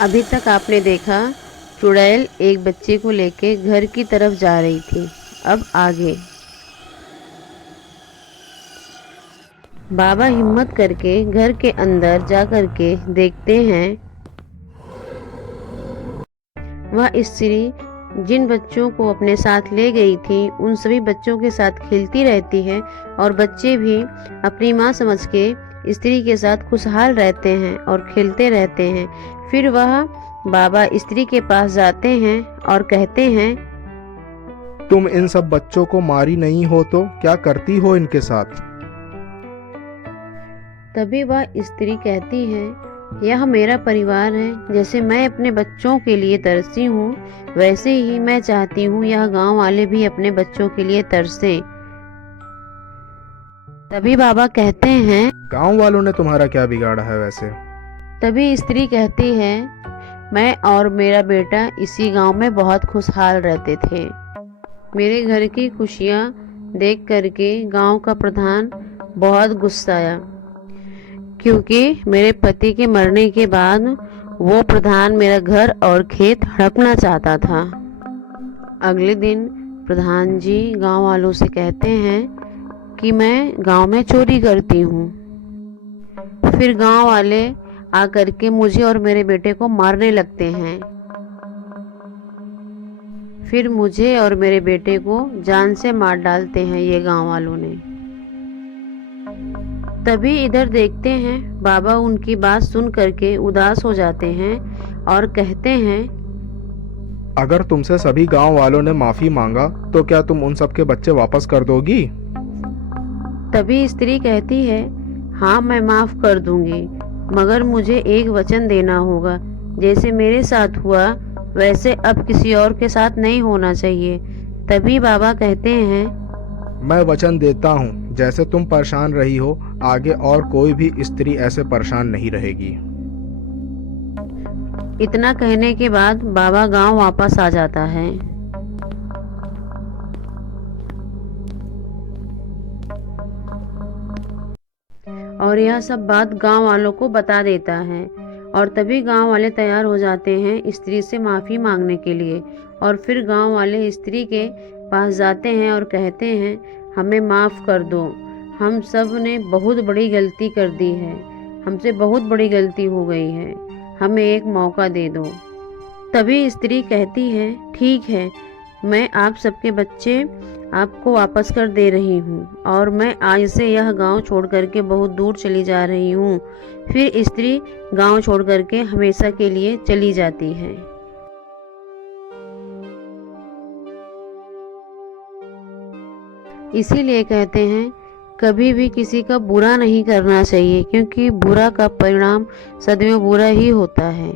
अभी तक आपने देखा चुड़ैल एक बच्चे को लेके घर की तरफ जा रही थी। अब आगे बाबा हिम्मत करके घर के अंदर जा कर के देखते हैं, वह स्त्री जिन बच्चों को अपने साथ ले गई थी उन सभी बच्चों के साथ खेलती रहती है और बच्चे भी अपनी माँ समझ के स्त्री के साथ खुशहाल रहते हैं और खेलते रहते हैं। फिर वह बाबा स्त्री के पास जाते हैं और कहते हैं, तुम इन सब बच्चों को मारी नहीं हो तो क्या करती हो इनके साथ? तभी वह स्त्री कहती है, यह मेरा परिवार है। जैसे मैं अपने बच्चों के लिए तरसी हूँ वैसे ही मैं चाहती हूँ यह गांव वाले भी अपने बच्चों के लिए तरसे। तभी बाबा कहते हैं, गांव वालों ने तुम्हारा क्या बिगाड़ा है वैसे? तभी स्त्री कहती है, मैं और मेरा बेटा इसी गांव में बहुत खुशहाल रहते थे। मेरे घर की खुशियाँ देख करके गांव का प्रधान बहुत गुस्साया, क्योंकि मेरे पति के मरने के बाद वो प्रधान मेरा घर और खेत हड़पना चाहता था। अगले दिन प्रधान जी गांव वालों से कहते हैं कि मैं गांव में चोरी करती हूँ। फिर गांव वाले आकर के मुझे और मेरे बेटे को मारने लगते हैं। फिर मुझे और मेरे बेटे को जान से मार डालते हैं ये गांव वालों ने। तभी इधर देखते हैं बाबा उनकी बात सुन करके उदास हो जाते हैं और कहते हैं, अगर तुमसे सभी गांव वालों ने माफी मांगा तो क्या तुम उन सब के बच्चे वापस कर दोगी? तभी स्त्री कहती है, हाँ मैं माफ कर दूंगी, मगर मुझे एक वचन देना होगा। जैसे मेरे साथ हुआ वैसे अब किसी और के साथ नहीं होना चाहिए। तभी बाबा कहते हैं, मैं वचन देता हूँ जैसे तुम परेशान रही हो आगे और कोई भी स्त्री ऐसे परेशान नहीं रहेगी। इतना कहने के बाद बाबा गांव वापस आ जाता है। और यह सब बात गांव वालों को बता देता है और तभी गांव वाले तैयार हो जाते हैं स्त्री से माफ़ी मांगने के लिए। और फिर गांव वाले स्त्री के पास जाते हैं और कहते हैं, हमें माफ़ कर दो, हम सब ने बहुत बड़ी गलती कर दी है, हमसे बहुत बड़ी गलती हो गई है, हमें एक मौका दे दो। तभी स्त्री कहती है, ठीक है, मैं आप सबके बच्चे आपको वापस कर दे रही हूँ और मैं आज से यह गांव छोड़ करके बहुत दूर चली जा रही हूँ। फिर स्त्री गांव छोड़ करके हमेशा के लिए चली जाती है। इसीलिए कहते हैं कभी भी किसी का बुरा नहीं करना चाहिए, क्योंकि बुरा का परिणाम सदैव बुरा ही होता है।